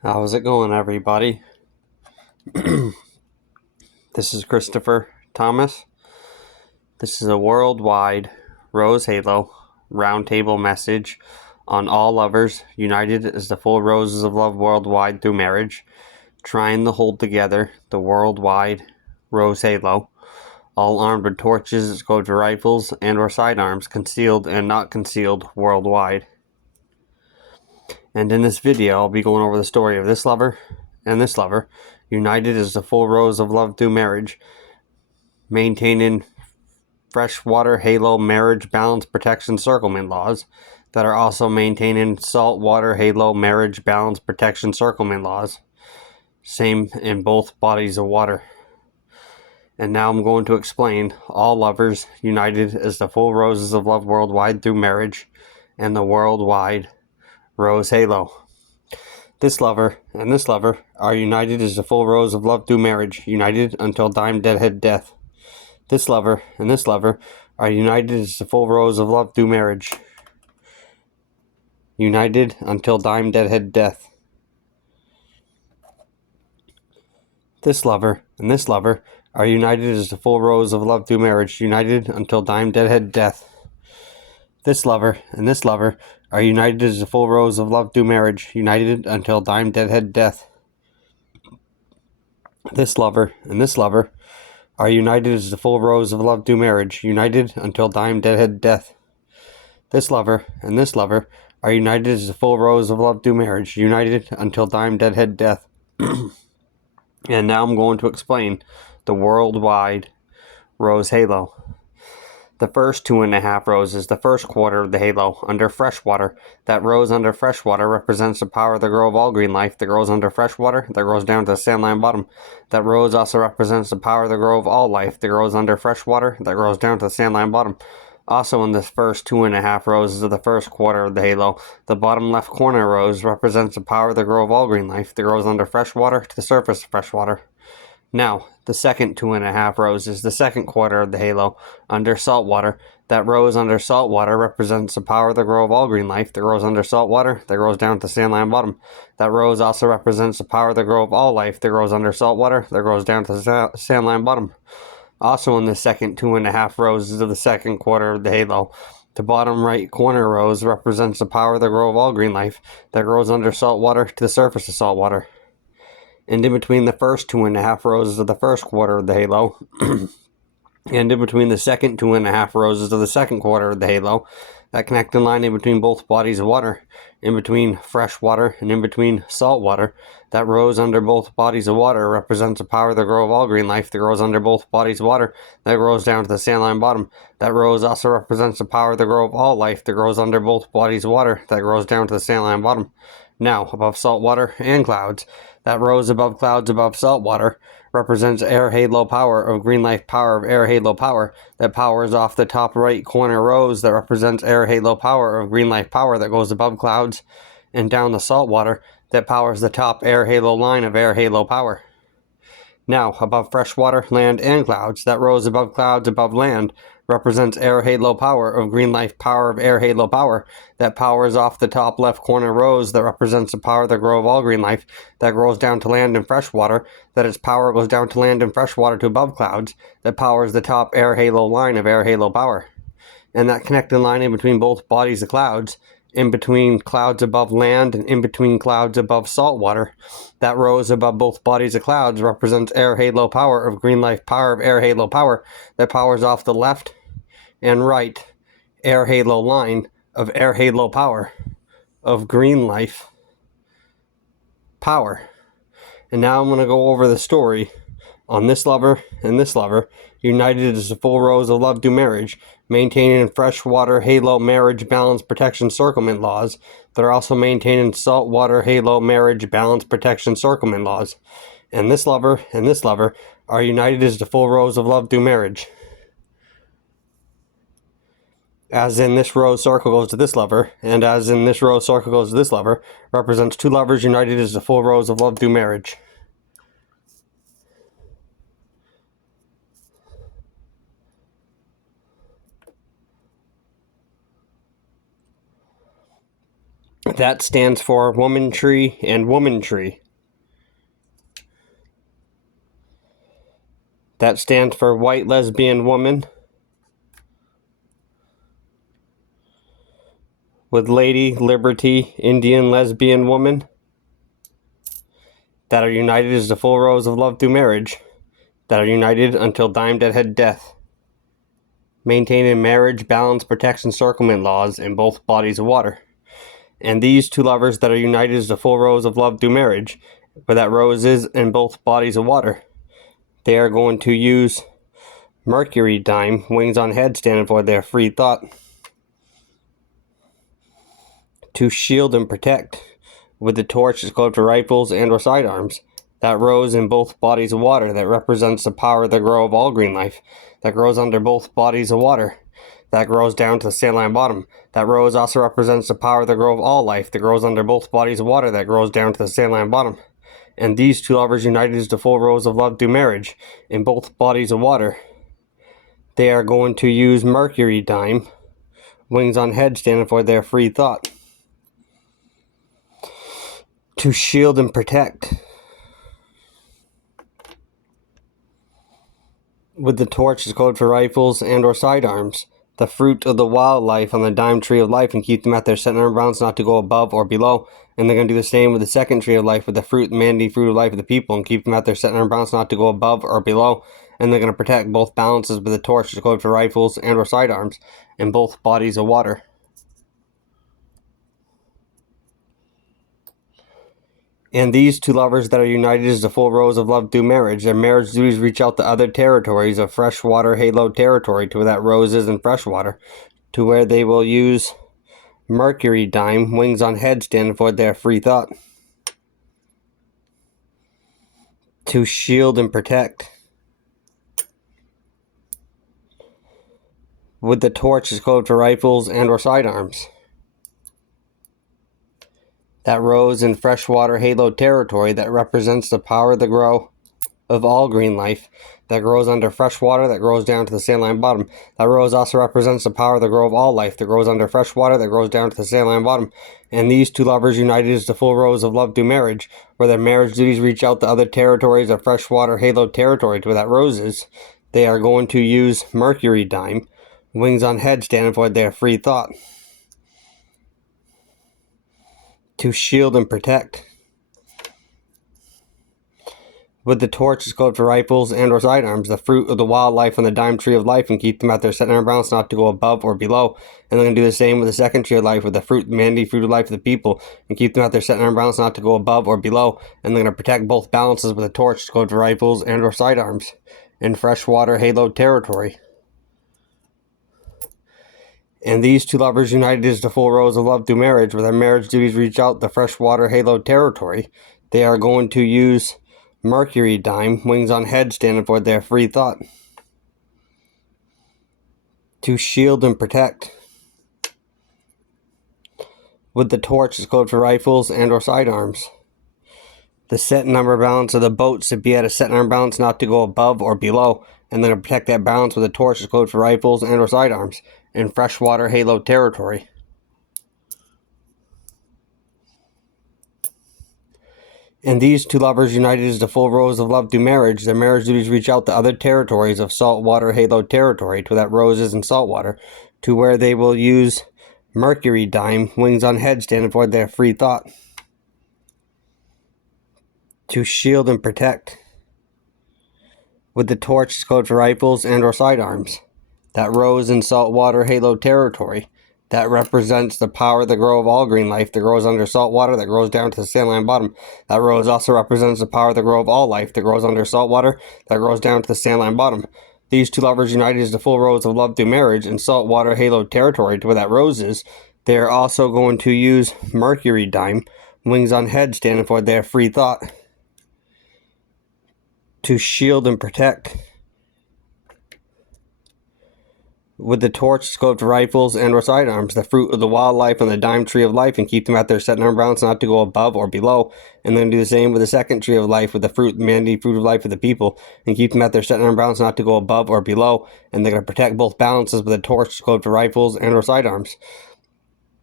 How's it going, everybody? This is Christopher Thomas. This is a worldwide rose halo roundtable message on all lovers united as the full roses of love worldwide through marriage, trying to hold together the worldwide rose halo, all armed with torches, scoped rifles, and or sidearms, concealed and not concealed worldwide. And in this video, I'll be going over the story of this lover and this lover, united as the full rose of love through marriage, maintaining freshwater halo marriage balance protection circlement laws that are also maintaining saltwater halo marriage balance protection circlement laws. Same in both bodies of water. And now I'm going to explain all lovers united as the full roses of love worldwide through marriage and the worldwide rose halo. This lover and this lover are united as the full rose of love through marriage, united until dime deadhead death. This lover and this lover are united as the full rose of love through marriage, united until dime deadhead death. This lover and this lover are united as the full rose of love through marriage, united until dime deadhead death. This lover and this lover are united as the full rose of love through marriage, united until dime deadhead death. This lover and this lover are united as the full rose of love through marriage, united until dime deadhead death. This lover and this lover are united as the full rose of love through marriage, united until dime deadhead death. And now I'm going to explain the worldwide rose halo. The first 2.5 roses, the first quarter of the halo, under freshwater. That rose under freshwater represents the power that grow of all green life that grows under freshwater, that grows down to the sandline bottom. That rose also represents the power that grow of all life that grows under freshwater, that grows down to the sandline bottom. Also in this first 2.5 roses of the first quarter of the halo, the bottom left corner rose represents the power that grow of all green life that grows under freshwater to the surface of freshwater. Now, the second 2.5 roses, the second quarter of the halo, under saltwater. That rose under saltwater represents the power that grow of all green life that grows under saltwater, that grows down to the sandline bottom. That rose also represents the power that grow of all life that grows under saltwater, that grows down to the sandline bottom. Also in the second 2.5 roses of the second quarter of the halo, the bottom right corner rose represents the power that grow of all green life that grows under saltwater to the surface of saltwater. And in between the first 2.5 roses of the first quarter of the halo, and in between the second 2.5 roses of the second quarter of the halo, that connecting line in between both bodies of water, in between fresh water and in between salt water, that rose under both bodies of water represents the power that grow of all green life that grows under both bodies of water, that grows down to the sandline bottom. That rose also represents the power that grow of all life that grows under both bodies of water, that grows down to the sandline bottom. Now, above salt water and clouds, that rose above clouds above salt water represents air halo power of green life power of air halo power that powers off the top right corner rose that represents air halo power of green life power that goes above clouds and down the salt water that powers the top air halo line of air halo power. Now, above freshwater, land, and clouds, that rose above clouds above land represents air halo power of green life power of air halo power that powers off the top left corner rose that represents the power that grow of all green life that grows down to land and freshwater, that its power goes down to land and freshwater to above clouds, that powers the top air halo line of air halo power. And that connecting line in between both bodies of clouds, in between clouds above land and in between clouds above salt water, that rose above both bodies of clouds represents air halo power of green life power of air halo power that powers off the left and right air halo line of air halo power of green life power. And now I'm going to go over the story on this lover and this lover, united as a full rose of love through marriage, maintaining freshwater halo marriage balance protection circlement laws that are also maintaining saltwater halo marriage balance protection circlement laws. And this lover are united as the full rose of love through marriage. As in this rose circle goes to this lover, and as in this rose circle goes to this lover, represents two lovers united as the full rose of love through marriage. That stands for woman tree and woman tree. That stands for white lesbian woman with lady, liberty, Indian lesbian woman that are united as the full rose of love through marriage, that are united until dime deadhead death, maintaining marriage, balance, protection, circlement laws in both bodies of water. And these two lovers that are united as the full rose of love through marriage, where that rose is in both bodies of water, they are going to use Mercury dime, wings on head, standing for their free thought, to shield and protect with the torch is called for rifles and or sidearms. That rose in both bodies of water that represents the power that grow of all green life, that grows under both bodies of water, that grows down to the saline bottom. That rose also represents the power that grow of all life, that grows under both bodies of water, that grows down to the saline bottom. And these two lovers united as the full rose of love through marriage in both bodies of water. They are going to use Mercury dime, wings on head, standing for their free thought, to shield and protect with the torch is code for rifles and or sidearms, the fruit of the wildlife on the dime tree of life, and keep them at their center and bounds not to go above or below. And they're going to do the same with the second tree of life, with the fruit, manly fruit of life of the people, and keep them at their center and bounds not to go above or below. And they're going to protect both balances with the torch is code for rifles and or sidearms in both bodies of water. And these two lovers that are united as the full rose of love through marriage, their marriage duties reach out to other territories of freshwater halo territory, to where that rose is in freshwater, to where they will use Mercury dime, wings on head, standing for their free thought, to shield and protect with the torch is code for rifles and or sidearms. That rose in freshwater halo territory that represents the power that grow of all green life, that grows under fresh water, that grows down to the saline bottom. That rose also represents the power that grow of all life, that grows under fresh water, that grows down to the saline bottom. And these two lovers united as the full rose of love through marriage, where their marriage duties reach out to other territories of freshwater halo territory, to where that rose is. They are going to use Mercury dime, wings on head, standing for their free thought, to shield and protect with the torch is code for rifles and or sidearms, the fruit of the wildlife on the dime tree of life, and keep them at their center and balance not to go above or below. And they're going to do the same with the second tree of life, with the fruit, manly fruit of life of the people, and keep them at their center and balance not to go above or below. And they're going to protect both balances with a torch is code for rifles and or sidearms in freshwater halo territory. And these two lovers united as the full rose of love through marriage, where their marriage duties reach out the freshwater halo territory. They are going to use Mercury dime, wings on head, standing for their free thought, to shield and protect with the torch is code for rifles and or sidearms. The set number balance of the boats to be at a set number balance not to go above or below, and then to protect that balance with a torch is code for rifles and or sidearms in freshwater halo territory. And these two lovers united as the full rose of love through marriage, their marriage duties reach out to other territories of saltwater halo territory, to where that rose is in saltwater, to where they will use Mercury dime, wings on head, standing for their free thought, to shield and protect with the torch is code for rifles and or sidearms. That rose in saltwater halo territory that represents the power that grow of all green life, that grows under salt water, that grows down to the saline bottom. That rose also represents the power that grow of all life, that grows under salt water, that grows down to the saline bottom. These two lovers united as the full rose of love through marriage in saltwater halo territory, to where that rose is. They are also going to use Mercury dime, wings on head, standing for their free thought, to shield and protect with the torch, scoped rifles, and or sidearms, the fruit of the wildlife on the dime tree of life, and keep them at their set number balance not to go above or below. And then do the same with the second tree of life, with the fruit, manly fruit of life of the people, and keep them at their set number balance not to go above or below. And they're going to protect both balances with a torch, scoped rifles, and or sidearms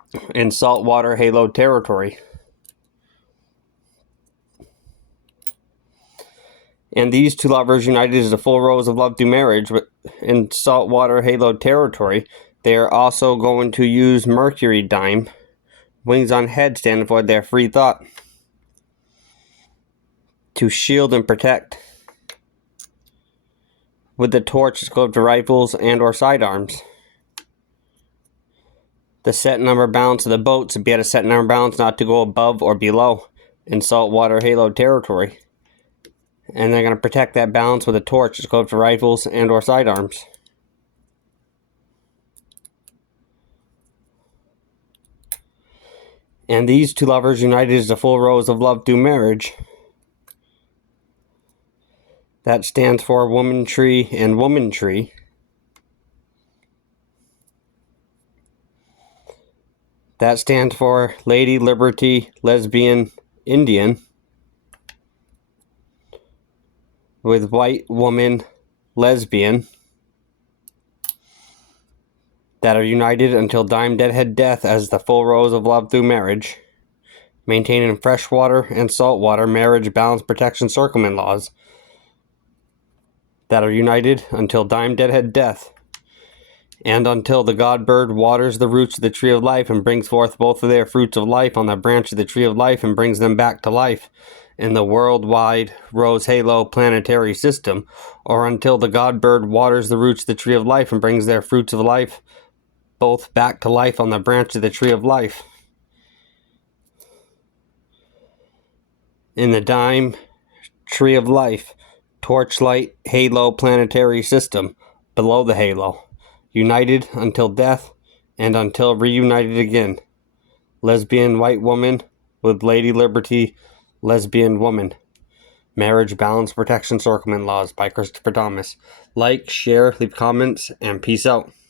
in saltwater halo territory. And these two lovers united as a full rose of love through marriage, but in saltwater halo territory, they are also going to use Mercury dime, wings on head standing for their free thought, to shield and protect with the torch scoped to rifles and or sidearms. The set number balance of the boats would be at a set number balance not to go above or below in saltwater halo territory. And they're going to protect that balance with a torch scoped to rifles and or sidearms. And these two lovers united as a full rose of love through marriage. That stands for woman tree and woman tree. That stands for Lady Liberty, Lesbian, Indian. With white woman, lesbian. That are united until dime deadhead death as the full rose of love through marriage. Maintaining freshwater and saltwater marriage balance protection circlement laws. That are united until dime deadhead death. And until the god bird waters the roots of the tree of life and brings forth both of their fruits of life on the branch of the tree of life and brings them back to life in the worldwide rose halo planetary system, or until the god bird waters the roots of the tree of life and brings their fruits of life both back to life on the branch of the tree of life in the dime tree of life torchlight halo planetary system below the halo, united until death and until reunited again. Lesbian white woman with Lady Liberty, lesbian woman. Marriage balance protection circlement laws by Christopher Thomas. Like, share, leave comments, and peace out.